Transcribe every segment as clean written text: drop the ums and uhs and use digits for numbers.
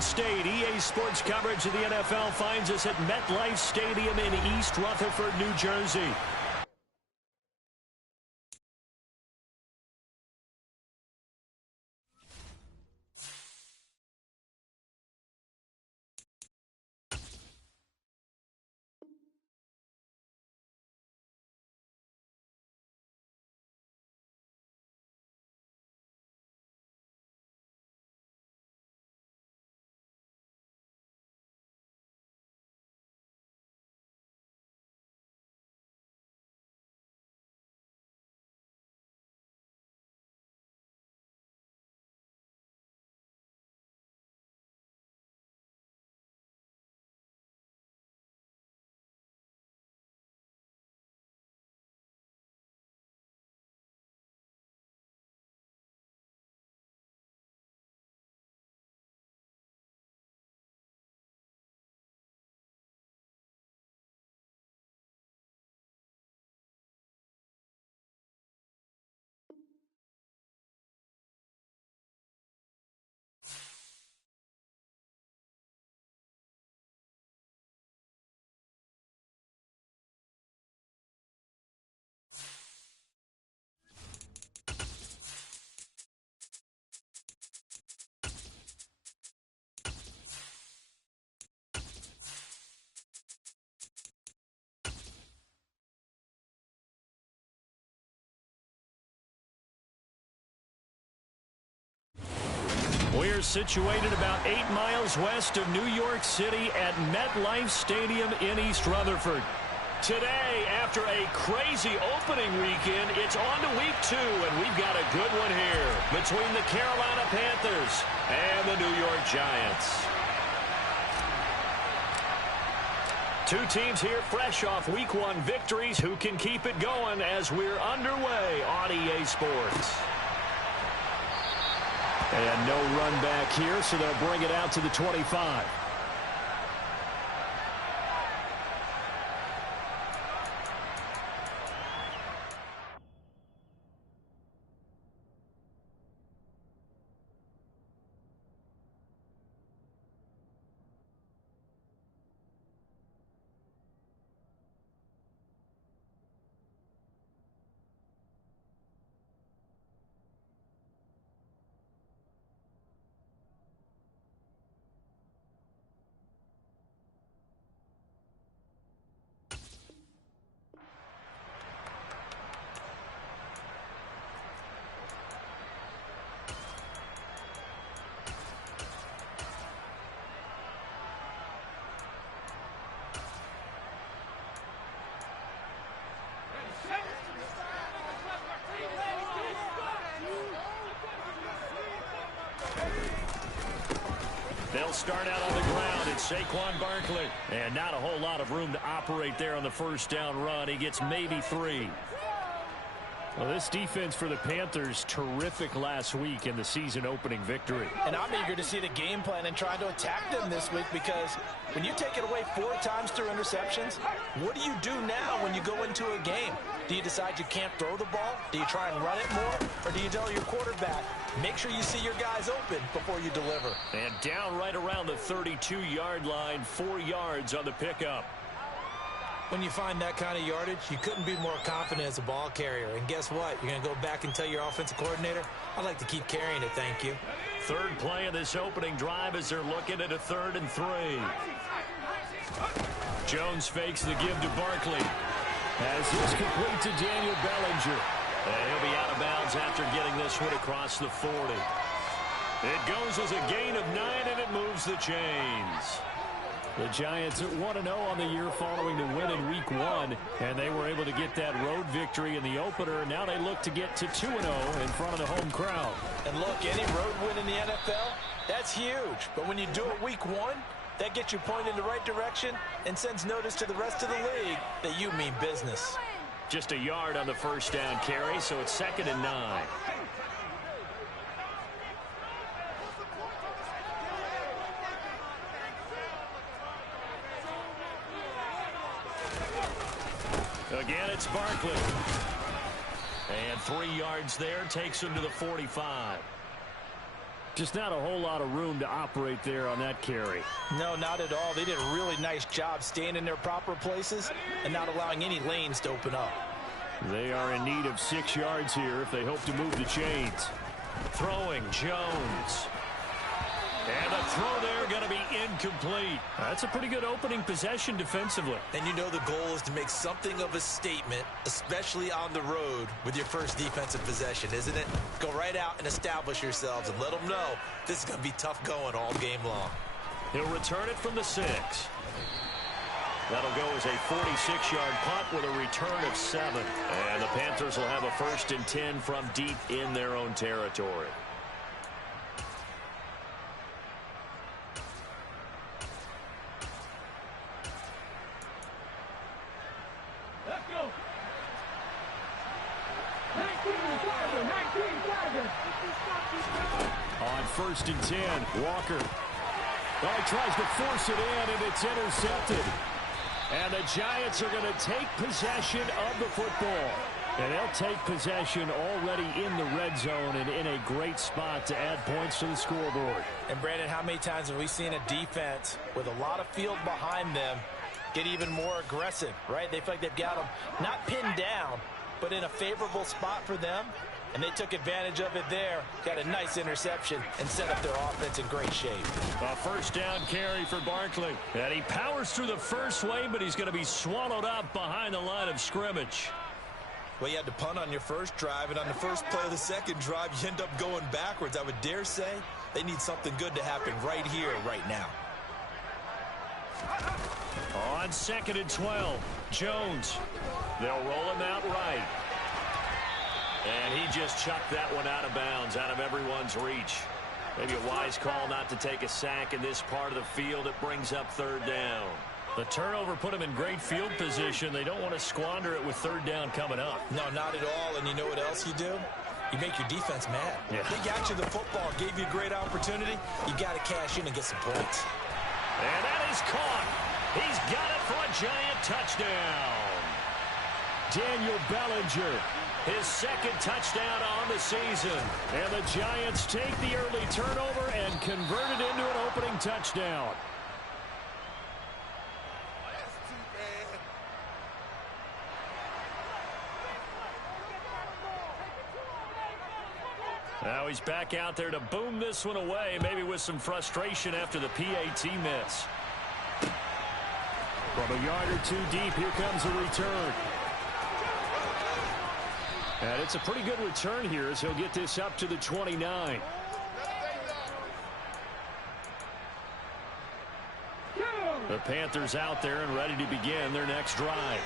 Garden State. EA Sports coverage of the NFL finds us at MetLife Stadium in East Rutherford, New Jersey. We're situated about 8 miles west of New York City at MetLife Stadium in East Rutherford. Today, after a crazy opening weekend, it's on to week 2, and we've got a good one here between the Carolina Panthers and the New York Giants. Two teams here fresh off week 1 victories who can keep it going as we're underway on EA Sports. And no run back here, so they'll bring it out to the 25. They'll start out on the ground. It's Saquon Barkley. And not a whole lot of room to operate there on the first down run. He gets maybe 3. Well, this defense for the Panthers, terrific last week in the season opening victory. And I'm eager to see the game plan and try to attack them this week, because when you take it away 4 times through interceptions, what do you do now when you go into a game? Do you decide you can't throw the ball? Do you try and run it more? Or do you tell your quarterback, make sure you see your guys open before you deliver? And down right around the 32-yard line, 4 yards on the pickup. When you find that kind of yardage, you couldn't be more confident as a ball carrier. And guess what? You're going to go back and tell your offensive coordinator, I'd like to keep carrying it, thank you. Third play of this opening drive as they're looking at a 3rd and 3. Jones fakes the give to Barkley. As this complete to Daniel Bellinger. And he'll be out of bounds after getting this one across the 40. It goes as a gain of 9, and it moves the chains. The Giants at 1-0 on the year following the win in week 1, and they were able to get that road victory in the opener. Now they look to get to 2-0 in front of the home crowd. And look, any road win in the NFL, that's huge. But when you do it week 1, that gets you pointed in the right direction and sends notice to the rest of the league that you mean business. Just a yard on the first down carry, so it's 2nd and 9. Again, it's Barkley. And 3 yards there takes him to the 45. Just not a whole lot of room to operate there on that carry. No, not at all. They did a really nice job staying in their proper places and not allowing any lanes to open up. They are in need of 6 yards here if they hope to move the chains. Throwing, Jones. And a throw there going to be incomplete. That's a pretty good opening possession defensively. And you know the goal is to make something of a statement, especially on the road with your first defensive possession, isn't it? Go right out and establish yourselves and let them know this is going to be tough going all game long. He'll return it from the 6. That'll go as a 46-yard punt with a return of 7. And the Panthers will have a 1st and 10 from deep in their own territory. Let's go. 19 On 1st and 10, Walker. Well, he tries to force it in, and it's intercepted. And the Giants are going to take possession of the football. And they'll take possession already in the red zone and in a great spot to add points to the scoreboard. And, Brandon, how many times have we seen a defense with a lot of field behind them get even more aggressive, right? They feel like they've got them not pinned down, but in a favorable spot for them. And they took advantage of it there, got a nice interception, and set up their offense in great shape. A 1st down carry for Barkley. And he powers through the first wave, but he's going to be swallowed up behind the line of scrimmage. Well, you had to punt on your first drive, and on the first play of the second drive, you end up going backwards. I would dare say they need something good to happen right here, right now. On 2nd and 12, Jones. They'll roll him out right. And he just chucked that one out of bounds, out of everyone's reach. Maybe a wise call not to take a sack in this part of the field. It brings up 3rd down. The turnover put him in great field position. They don't want to squander it with 3rd down coming up. No, not at all. And you know what else you do? You make your defense mad. Yeah. They got you the football, gave you a great opportunity. You got to cash in and get some points. And that is caught. He's got it for a Giant touchdown. Daniel Bellinger. His 2nd touchdown on the season. And the Giants take the early turnover and convert it into an opening touchdown. Now he's back out there to boom this one away, maybe with some frustration after the PAT miss. From a yard or 2 deep, here comes a return. And it's a pretty good return here as he'll get this up to the 29. The Panthers out there and ready to begin their next drive.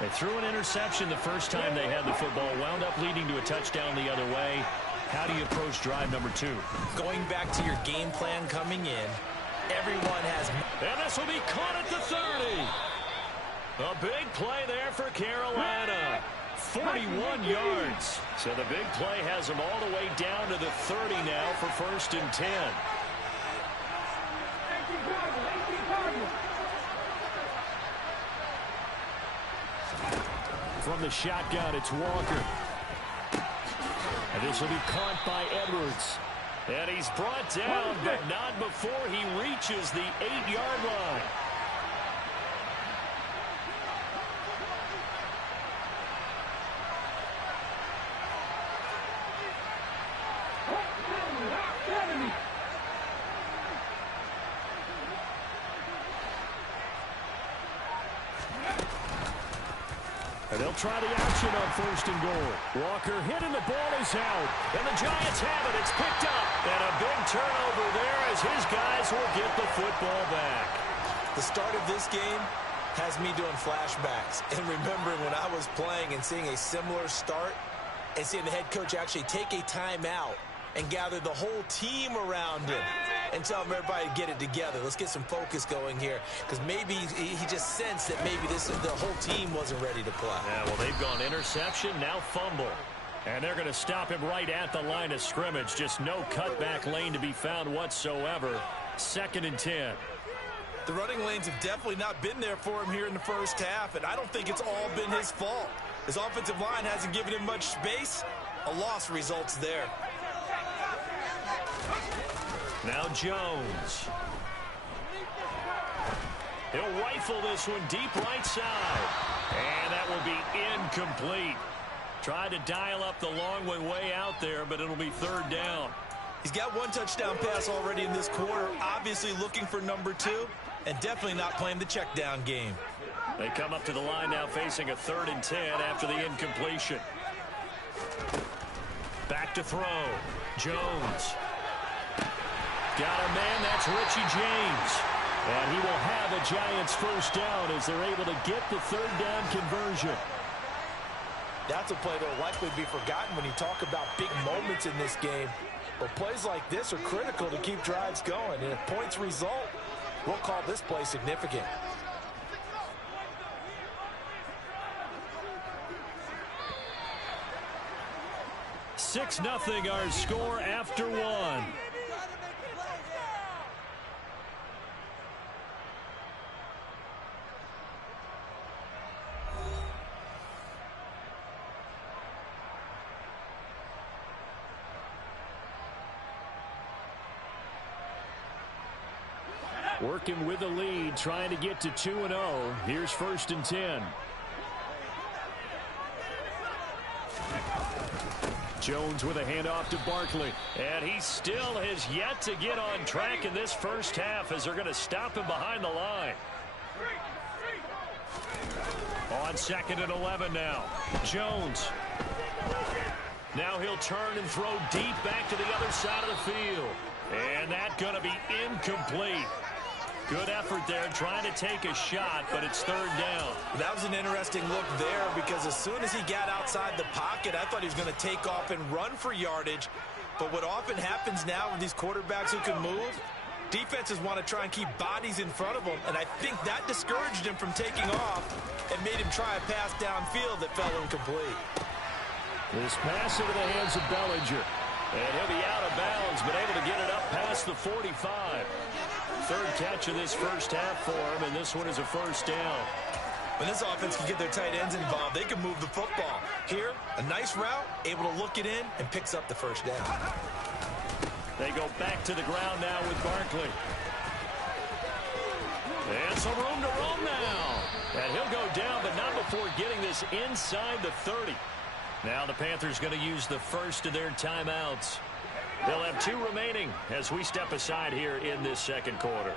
They threw an interception the first time they had the football, wound up leading to a touchdown the other way. How do you approach drive number 2? Going back to your game plan coming in, everyone has... And this will be caught at the 30. A big play there for Carolina. 41 yards. So the big play has them all the way down to the 30 now for 1st and 10. From the shotgun, it's Walker. And this will be caught by Edwards. And he's brought down, but not before he reaches the 8-yard line. And they'll try the action on 1st and goal. Walker hit and the ball is out. And the Giants have it. It's picked up. And a big turnover there as his guys will get the football back. The start of this game has me doing flashbacks and remembering when I was playing and seeing a similar start and seeing the head coach actually take a timeout and gather the whole team around him and tell everybody to get it together. Let's get some focus going here, because maybe he just sensed that maybe the whole team wasn't ready to play. Yeah, well, they've gone interception, now fumble. And they're going to stop him right at the line of scrimmage. Just no cutback lane to be found whatsoever. 2nd and 10. The running lanes have definitely not been there for him here in the first half, and I don't think it's all been his fault. His offensive line hasn't given him much space. A loss results there. Now Jones. He'll rifle this one deep right side. And that will be incomplete. Tried to dial up the long way out there, but it'll be third down. He's got one touchdown pass already in this quarter, obviously looking for number 2, and definitely not playing the check down game. They come up to the line now facing a 3rd and 10 after the incompletion. Back to throw. Jones. Got a man, that's Richie James. And he will have a Giants first down as they're able to get the 3rd down conversion. That's a play that will likely be forgotten when you talk about big moments in this game. But plays like this are critical to keep drives going. And if points result, we'll call this play significant. Six nothing our score after one. Working with the lead, trying to get to 2-0. Here's 1st and 10. Jones with a handoff to Barkley. And he still has yet to get on track in this first half as they're going to stop him behind the line. On 2nd and 11 now. Jones. Now he'll turn and throw deep back to the other side of the field. And that's going to be incomplete. Good effort there trying to take a shot, but it's 3rd down. That was an interesting look there because as soon as he got outside the pocket, I thought he was going to take off and run for yardage. But what often happens now with these quarterbacks who can move, defenses want to try and keep bodies in front of them, and I think that discouraged him from taking off and made him try a pass downfield that fell incomplete. This pass into the hands of Bellinger. And he'll be out of bounds, but able to get it up past the 45. 3rd catch of this first half for him, and this one is a first down. When this offense can get their tight ends involved, they can move the football. Here, a nice route, able to look it in, and picks up the first down. They go back to the ground now with Barkley. And some room to roam now. And he'll go down, but not before getting this inside the 30. Now the Panthers going to use the first of their timeouts. They'll have 2 remaining as we step aside here in this second quarter.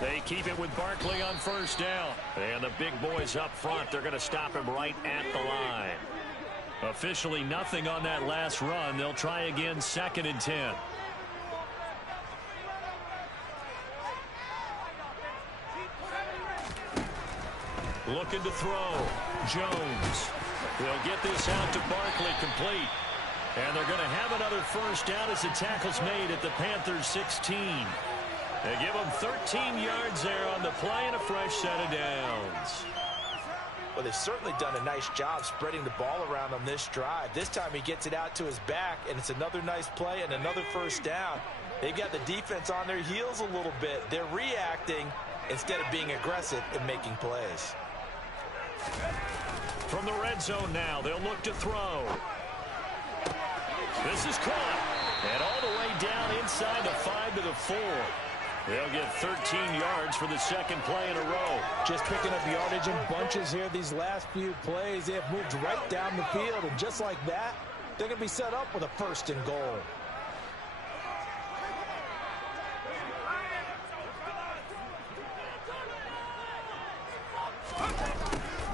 They keep it with Barkley on first down. And the big boys up front, they're going to stop him right at the line. Officially nothing on that last run. They'll try again 2nd and 10. Looking to throw. Jones. They'll get this out to Barkley complete. And they're going to have another first down as the tackle's made at the Panthers 16. They give them 13 yards there on the play and a fresh set of downs. Well, they've certainly done a nice job spreading the ball around on this drive. This time he gets it out to his back, and it's another nice play and another first down. They've got the defense on their heels a little bit. They're reacting instead of being aggressive and making plays. From the red zone now, they'll look to throw. This is caught. And all the way down inside the 5 to the 4. They'll get 13 yards for the second play in a row. Just picking up yardage in bunches here these last few plays. They have moved right down the field, and just like that, they're going to be set up with a 1st and goal.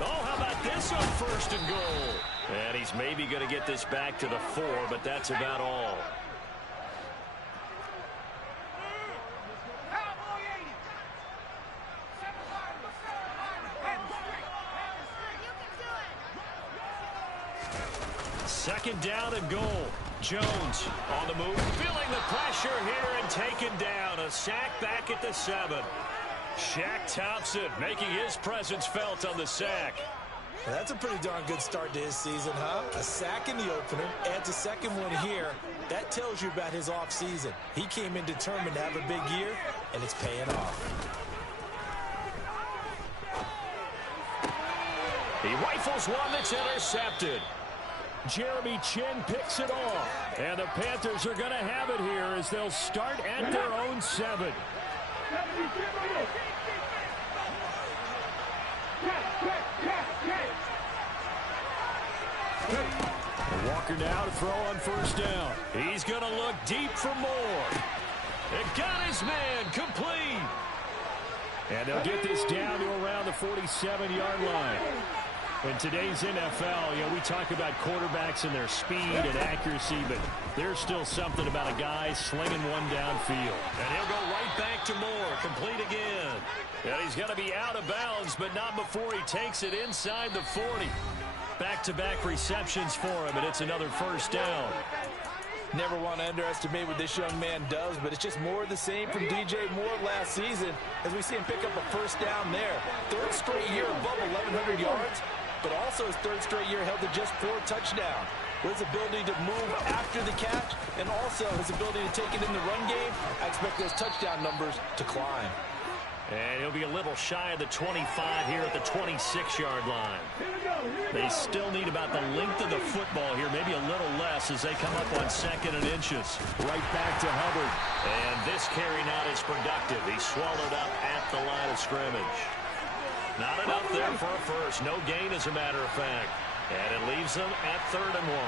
Oh, how about this on 1st and goal? And he's maybe going to get this back to the 4, but that's about all. Second down and goal. Jones on the move, feeling the pressure here and taken down. A sack back at the 7. Shaq Thompson making his presence felt on the sack. Well, that's a pretty darn good start to his season, huh? A sack in the opener, adds a second one here. That tells you about his offseason. He came in determined to have a big year, and it's paying off. He rifles one that's intercepted. Jeremy Chin picks it off. And the Panthers are going to have it here as they'll start at their own 7. Walker now to throw on first down. He's going to look deep for more. It got his man complete. And they'll get this down to around the 47-yard line. In today's NFL, we talk about quarterbacks and their speed and accuracy, but there's still something about a guy slinging one downfield. And he'll go right back to Moore, complete again. And he's going to be out of bounds, but not before he takes it inside the 40. Back-to-back receptions for him, and it's another first down. Never want to underestimate what this young man does, but it's just more of the same from DJ Moore last season as we see him pick up a first down there. Third straight year above 1,100 yards, but also his third straight year held to just 4 touchdowns. With his ability to move after the catch and also his ability to take it in the run game, I expect those touchdown numbers to climb. And he'll be a little shy of the 25 here at the 26-yard line. They still need about the length of the football here, maybe a little less as they come up on 2nd and inches. Right back to Hubbard. And this carry not as productive. He's swallowed up at the line of scrimmage. Not enough there for a first. No gain, as a matter of fact. And it leaves them at 3rd and 1.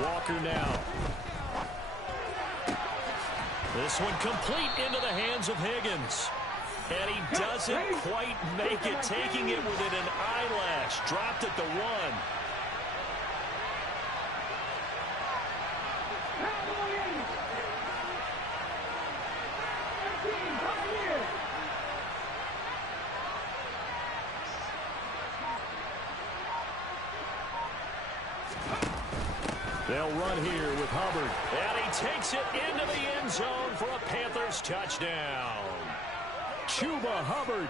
Walker now. This one complete into the hands of Higgins. And he doesn't quite make it, taking it within an eyelash. Dropped at the 1. They'll run here with Hubbard. And he takes it into the end zone for a Panthers touchdown. Chuba Hubbard,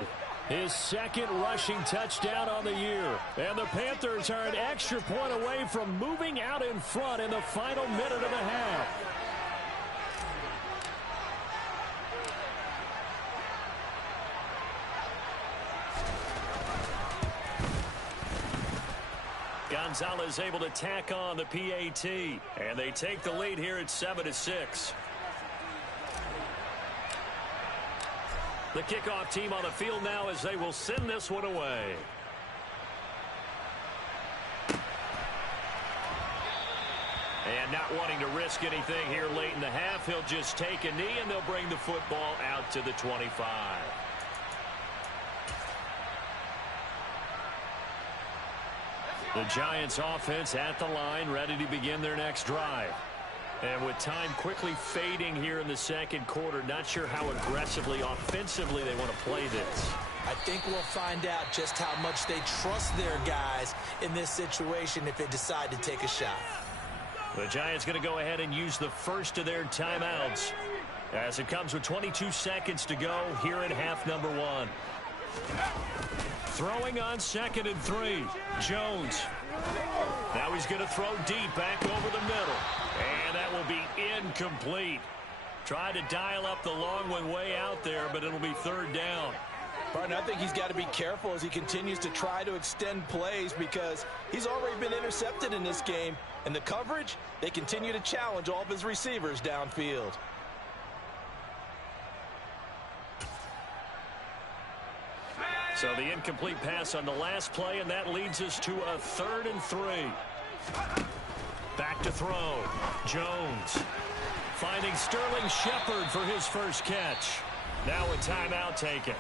his 2nd rushing touchdown on the year. And the Panthers are an extra point away from moving out in front in the final minute of the half. Gonzalez able to tack on the PAT, and they take the lead here at 7-6. The kickoff team on the field now as they will send this one away. And not wanting to risk anything here late in the half, he'll just take a knee and they'll bring the football out to the 25. The Giants offense at the line, ready to begin their next drive. And with time quickly fading here in the 2nd quarter, not sure how aggressively, offensively they want to play this. I think we'll find out just how much they trust their guys in this situation if they decide to take a shot. The Giants going to go ahead and use the first of their timeouts as it comes with 22 seconds to go here in half number 1. Throwing on 2nd and 3. Jones. Now he's going to throw deep back over the middle. And that will be incomplete. Tried to dial up the long one way out there, but it'll be 3rd down. Barton, I think he's got to be careful as he continues to try to extend plays because he's already been intercepted in this game. And the coverage, they continue to challenge all of his receivers downfield. So the incomplete pass on the last play, and that leads us to a 3rd and 3. Back to throw. Jones finding Sterling Shepard for his first catch. Now a timeout taken.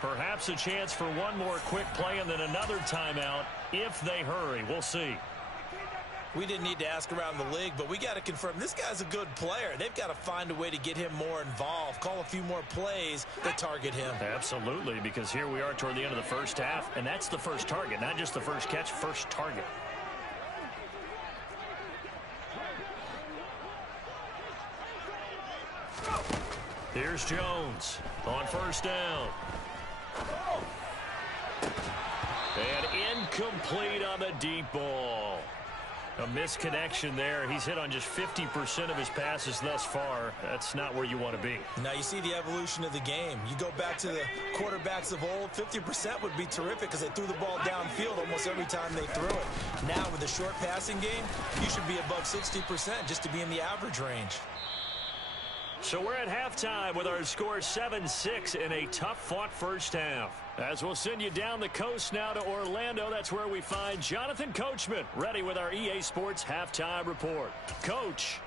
Perhaps a chance for one more quick play and then another timeout if they hurry. We'll see. We didn't need to ask around the league, but we got to confirm this guy's a good player. They've got to find a way to get him more involved, call a few more plays that target him. Absolutely, because here we are toward the end of the first half, and that's the first target, not just the first catch, first target. Here's Jones on first down. And incomplete on the deep ball. A misconnection there. He's hit on just 50% of his passes thus far. That's not where you want to be. Now you see the evolution of the game. You go back to the quarterbacks of old, 50% would be terrific because they threw the ball downfield almost every time they threw it. Now with the short passing game, you should be above 60% just to be in the average range. So we're at halftime with our score 7-6 in a tough-fought first half. As we'll send you down the coast now to Orlando, that's where we find Jonathan Coachman ready with our EA Sports Halftime Report. Coach,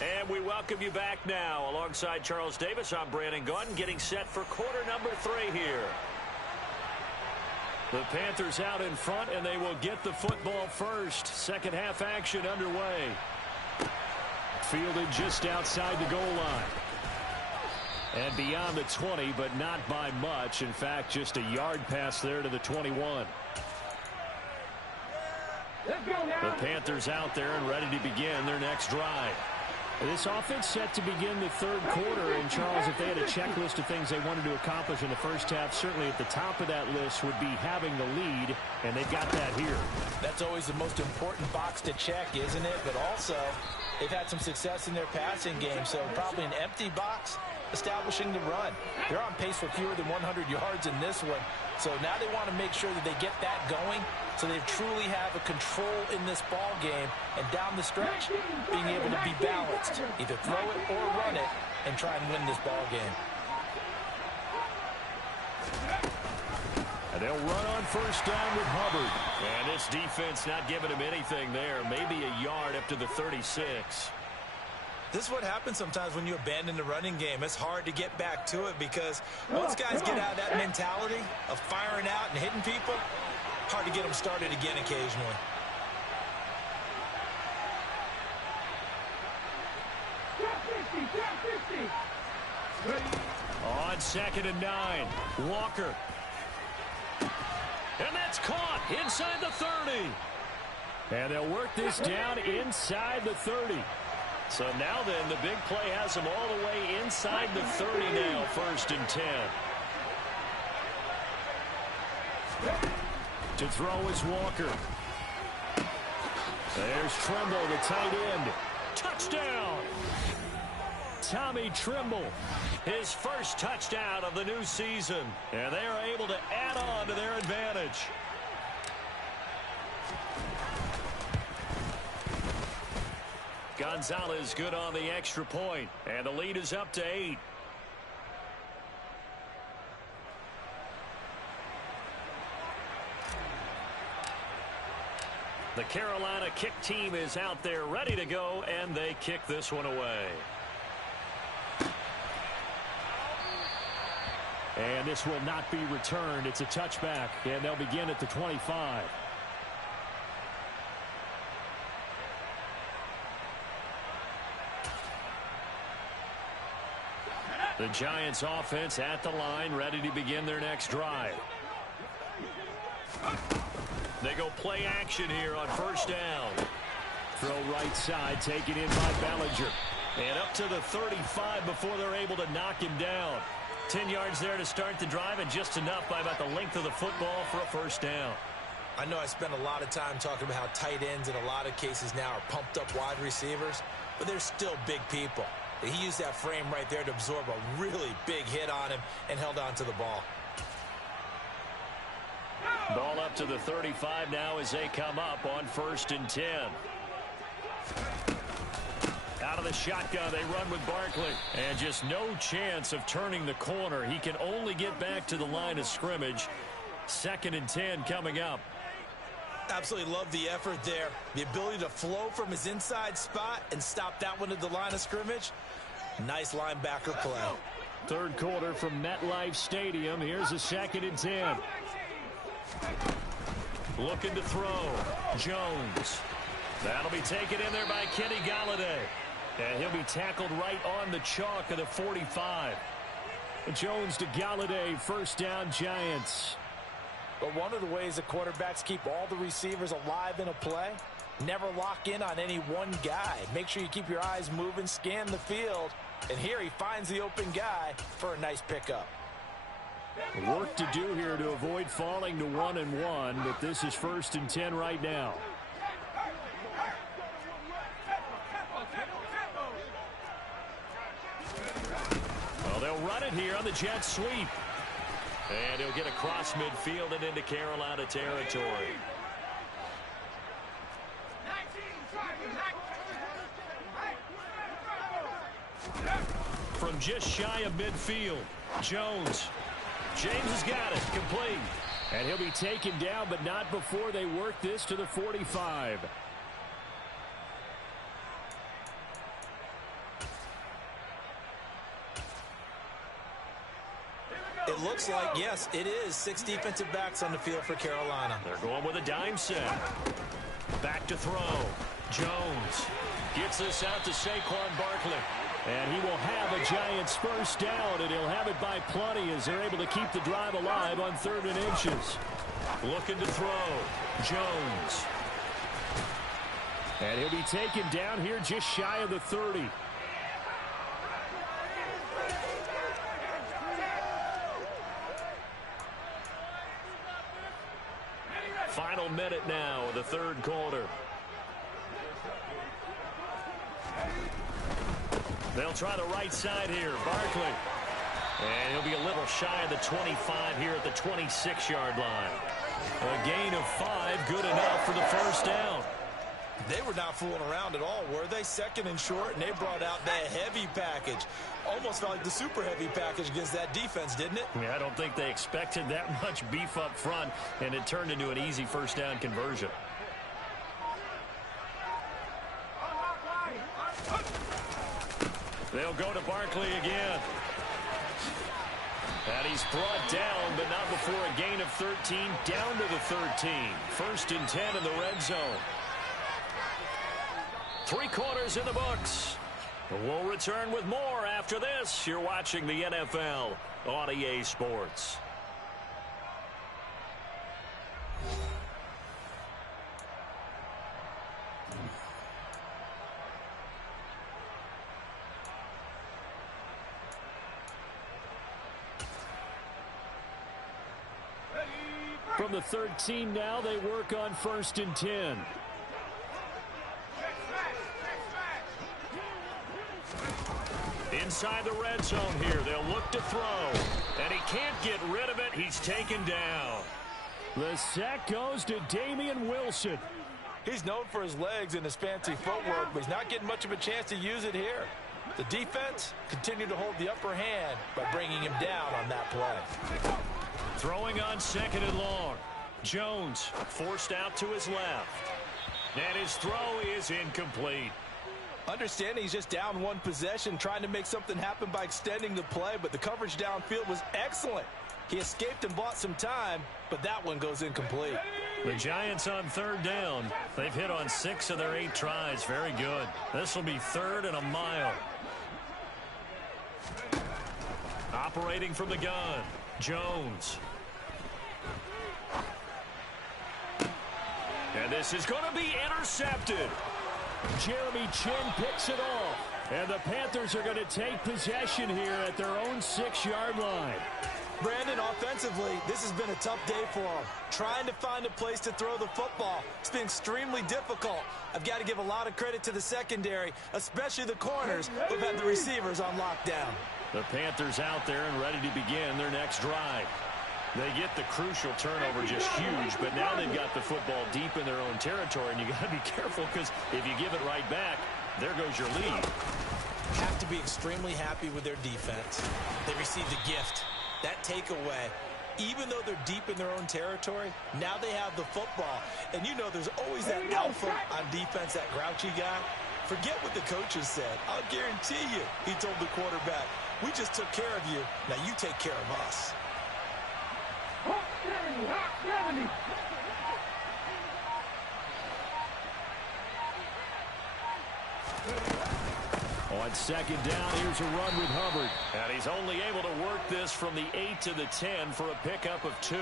and we welcome you back now. Alongside Charles Davis, I'm Brandon Gaudin, getting set for quarter number 3 here. The Panthers out in front, and they will get the football first. Second half action underway. Fielded just outside the goal line. And beyond the 20, but not by much. In fact, just a yard pass there to the 21. The Panthers out there and ready to begin their next drive. This offense set to begin the third quarter. And, Charles, if they had a checklist of things they wanted to accomplish in the first half, certainly at the top of that list would be having the lead, and they've got that here. That's always the most important box to check, isn't it? But also, they've had some success in their passing game, so probably an empty box establishing the run. They're on pace for fewer than 100 yards in this one, so now they want to make sure that they get that going so they truly have a control in this ball game, and down the stretch, being able to be balanced, either throw it or run it, and try and win this ball game. And they'll run on first down with Hubbard. And this defense not giving him anything there. Maybe a yard up to the 36. This is what happens sometimes when you abandon the running game. It's hard to get back to it because once guys get out of that mentality of firing out and hitting people, hard to get them started again occasionally. On 2nd and 9, Walker. And that's caught inside the 30. And they'll work this down inside the 30. So now then, the big play has them all the way inside the 30 now, 1st and 10. To throw is Walker. There's Trimble, the tight end. Touchdown! Tommy Trimble, his first touchdown of the new season. And they are able to add on to their advantage. Gonzalez good on the extra point, and the lead is up to 8. The Carolina kick team is out there ready to go, and they kick this one away. And this will not be returned. It's a touchback, and they'll begin at the 25. The Giants offense at the line, ready to begin their next drive. They go play action here on first down. Throw right side, taken in by Bellinger. And up to the 35 before they're able to knock him down. 10 yards there to start the drive, and just enough by about the length of the football for a first down. I know I spent a lot of time talking about how tight ends in a lot of cases now are pumped up wide receivers, but they're still big people. He used that frame right there to absorb a really big hit on him and held on to the ball. Ball up to the 35 now as they come up on 1st and 10. Out of the shotgun, they run with Barkley. And just no chance of turning the corner. He can only get back to the line of scrimmage. 2nd and 10 coming up. Absolutely love the effort there. The ability to flow from his inside spot and stop that one at the line of scrimmage. Nice linebacker play. Third quarter from MetLife Stadium. Here's a 2nd and 10. Looking to throw. Jones. That'll be taken in there by Kenny Golladay. And he'll be tackled right on the chalk of the 45. Jones to Golladay. First down, Giants. But one of the ways the quarterbacks keep all the receivers alive in a play, never lock in on any one guy. Make sure you keep your eyes moving, scan the field. And here he finds the open guy for a nice pickup. Work to do here to avoid falling to 1-1, but this is 1st and 10 right now. run it here on the jet sweep. And he'll get across midfield and into Carolina territory. From just shy of midfield, Jones. James has got it, complete. And he'll be taken down, but not before they work this to the 45. It looks like, yes, it is 6 defensive backs on the field for Carolina. They're going with a dime set. Back to throw. Jones gets this out to Saquon Barkley. And he will have a Giants first down, and he'll have it by plenty as they're able to keep the drive alive on 3rd and inches. Looking to throw. Jones. And he'll be taken down here just shy of the 30. Final minute now of the 3rd quarter. They'll try the right side here. Barkley. And he'll be a little shy of the 25 here at the 26-yard line. A gain of 5, good enough for the first down. They were not fooling around at all, were they? 2nd and short, and they brought out that heavy package. Almost felt like the super heavy package against that defense, didn't it? Yeah, I don't think they expected that much beef up front, and it turned into an easy first down conversion. They'll go to Barkley again. And he's brought down, but not before a gain of 13, down to the 13. 1st and 10 in the red zone. 3 quarters in the books. We'll return with more after this. You're watching the NFL on EA Sports. From the 13 now, they work on 1st and 10. Inside the red zone here, they'll look to throw. And he can't get rid of it. He's taken down. The sack goes to Damian Wilson. He's known for his legs and his fancy footwork, but he's not getting much of a chance to use it here. The defense continued to hold the upper hand by bringing him down on that play. Throwing on 2nd and long. Jones forced out to his left. And his throw is incomplete. Understanding he's just down 1 possession, trying to make something happen by extending the play, but the coverage downfield was excellent. He escaped and bought some time, but that one goes incomplete. The Giants on 3rd down. They've hit on 6 of their 8 tries. Very good. This will be 3rd and a mile. Operating from the gun. Jones. And this is going to be intercepted. Jeremy Chin picks it off. And the Panthers are going to take possession here at their own 6-yard line. Brandon, offensively, this has been a tough day for him. Trying to find a place to throw the football. It's been extremely difficult. I've got to give a lot of credit to the secondary, especially the corners who've had the receivers on lockdown. The Panthers out there and ready to begin their next drive. They get the crucial turnover just huge, but now they've got the football deep in their own territory, and you got to be careful because if you give it right back, there goes your lead. Have to be extremely happy with their defense. They received a gift. That takeaway, even though they're deep in their own territory, now they have the football. And you know there's always that alpha on defense, that grouchy guy. Forget what the coaches said. I'll guarantee you, he told the quarterback, we just took care of you. Now you take care of us. On 2nd down, here's a run with Hubbard. And he's only able to work this from the 8 to the 10 for a pickup of 2.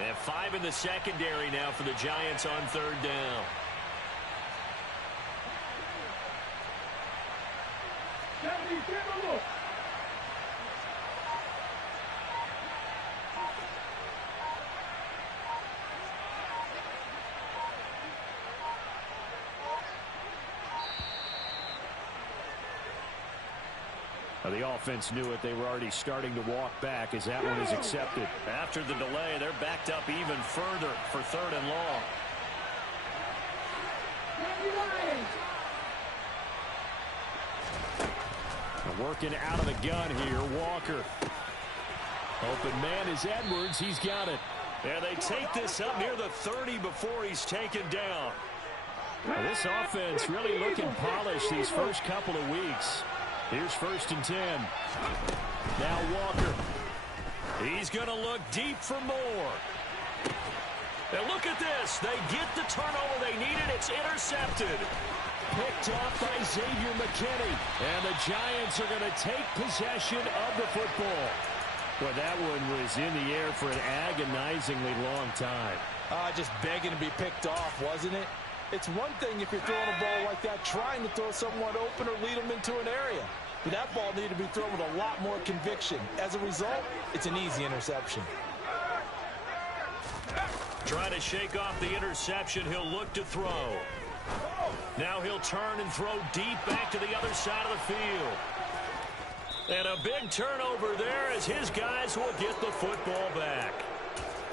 And 5 in the secondary now for the Giants on 3rd down. The offense knew it. They were already starting to walk back as that one is accepted. After the delay, they're backed up even further for 3rd and long. Working out of the gun here, Walker. Open man is Edwards. He's got it. And they take this up near the 30 before he's taken down. Now, this offense really looking polished these first couple of weeks. Here's 1st and 10. Now Walker. He's going to look deep for more. And look at this. They get the turnover they needed. It's intercepted. Picked off by Xavier McKinney. And the Giants are going to take possession of the football. Well, that one was in the air for an agonizingly long time. Just begging to be picked off, wasn't it? It's one thing if you're throwing a ball like that, trying to throw someone open or lead them into an area. But that ball needed to be thrown with a lot more conviction. As a result, it's an easy interception. Trying to shake off the interception, he'll look to throw. Now he'll turn and throw deep back to the other side of the field. And a big turnover there as his guys will get the football back.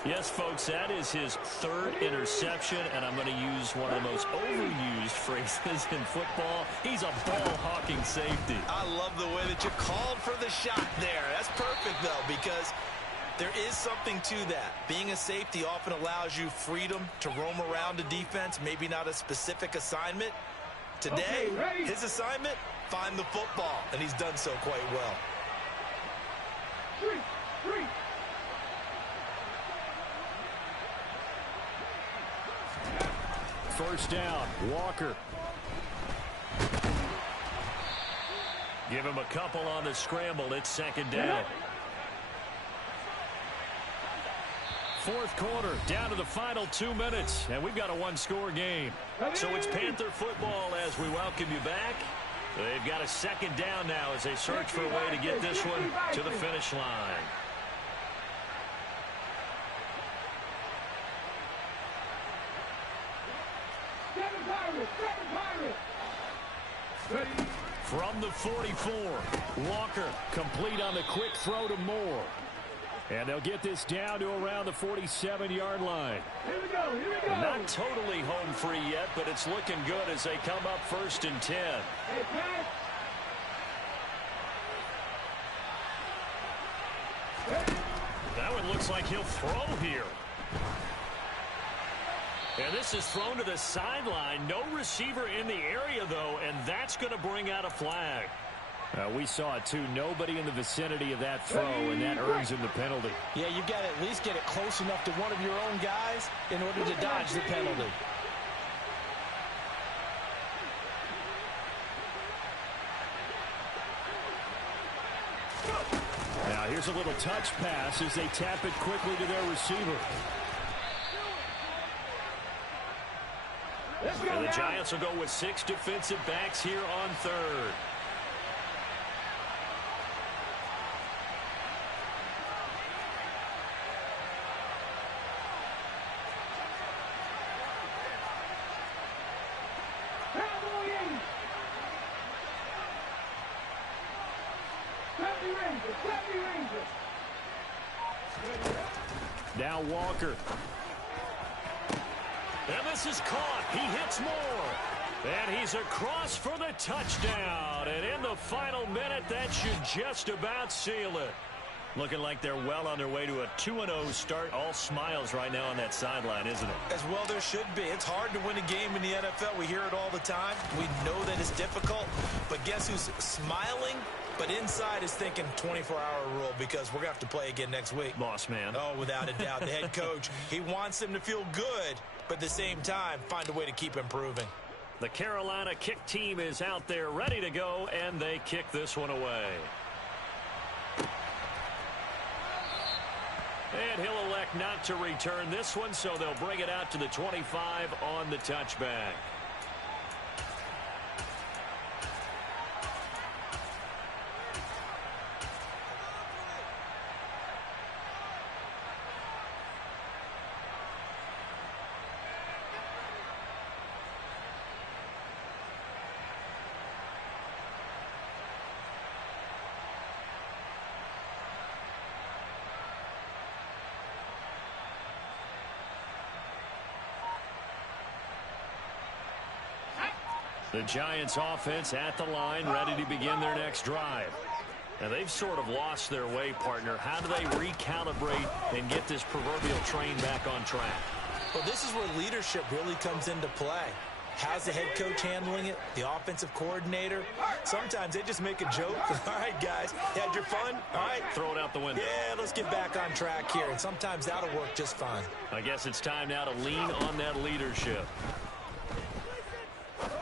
Yes, folks, that is his 3rd interception, and I'm going to use one of the most overused phrases in football. He's a ball-hawking safety. I love the way that you called for the shot there. That's perfect, though, because there is something to that. Being a safety often allows you freedom to roam around the defense, maybe not a specific assignment. Today, his assignment, find the football, and he's done so quite well. 3. First down, Walker. Give him a couple on the scramble. It's 2nd down. 4th quarter, down to the final 2 minutes, and we've got a 1-score game. So it's Panther football as we welcome you back. They've got a 2nd down now as they search for a way to get this one to the finish line. From the 44, Walker complete on the quick throw to Moore. And they'll get this down to around the 47-yard line. Here we go. Not totally home free yet, but it's looking good as they come up 1st and 10. Hey, Pat. That one looks like he'll throw here. And this is thrown to the sideline. No receiver in the area, though, and that's going to bring out a flag. We saw it, too. Nobody in the vicinity of that throw, and that earns him the penalty. Yeah, you've got to at least get it close enough to one of your own guys in order to dodge the penalty. Now, here's a little touch pass as they tap it quickly to their receiver. And the Giants will go with 6 defensive backs here on 3rd. Now Walker. And this is caught. He hits Moore. And he's across for the touchdown. And in the final minute, that should just about seal it. Looking like they're well on their way to a 2-0 start. All smiles right now on that sideline, isn't it? As well there should be. It's hard to win a game in the NFL. We hear it all the time. We know that it's difficult. But guess who's smiling? But inside is thinking 24-hour rule because we're going to have to play again next week. Boss man. Oh, without a doubt. The head coach, he wants them to feel good, but at the same time, find a way to keep improving. The Carolina kick team is out there ready to go, and they kick this one away. And he'll elect not to return this one, so they'll bring it out to the 25 on the touchback. The Giants offense at the line, ready to begin their next drive. Now, they've sort of lost their way, partner. How do they recalibrate and get this proverbial train back on track? Well, this is where leadership really comes into play. How's the head coach handling it? The offensive coordinator? Sometimes they just make a joke. All right, guys, you had your fun? All right. Throw it out the window. Yeah, let's get back on track here. And sometimes that'll work just fine. I guess it's time now to lean on that leadership.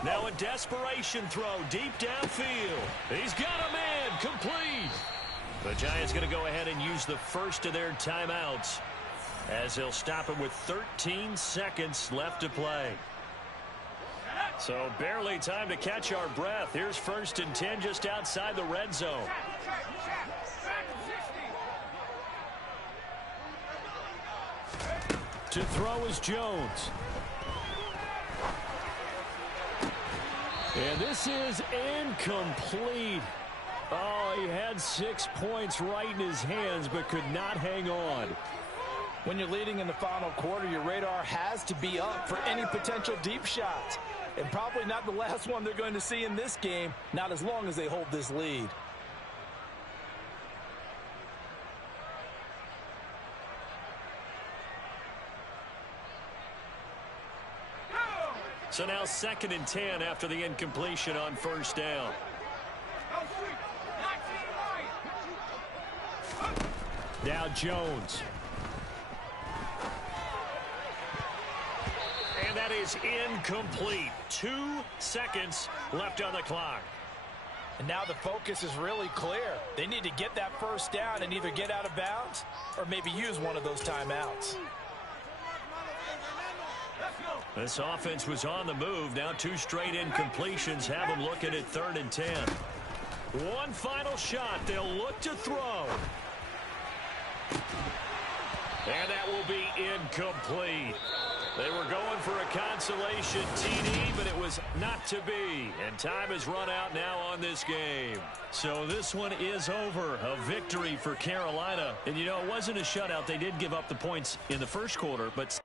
Now a desperation throw deep downfield. He's got a man complete. The Giants going to go ahead and use the first of their timeouts as they'll stop it with 13 seconds left to play. So barely time to catch our breath. Here's 1st and 10 just outside the red zone. To throw is Jones. And this is incomplete. Oh, he had 6 points right in his hands but could not hang on. When you're leading in the final quarter, your radar has to be up for any potential deep shots. And probably not the last one they're going to see in this game, not as long as they hold this lead. So now 2nd and 10 after the incompletion on 1st down. Now Jones. And that is incomplete. 2 seconds left on the clock. And now the focus is really clear. They need to get that 1st down and either get out of bounds or maybe use one of those timeouts. This offense was on the move. Now 2 straight incompletions have them looking at 3rd and 10. One final shot. They'll look to throw. And that will be incomplete. They were going for a consolation TD, but it was not to be. And time has run out now on this game. So this one is over. A victory for Carolina. And, you know, it wasn't a shutout. They did give up the points in the 1st quarter, but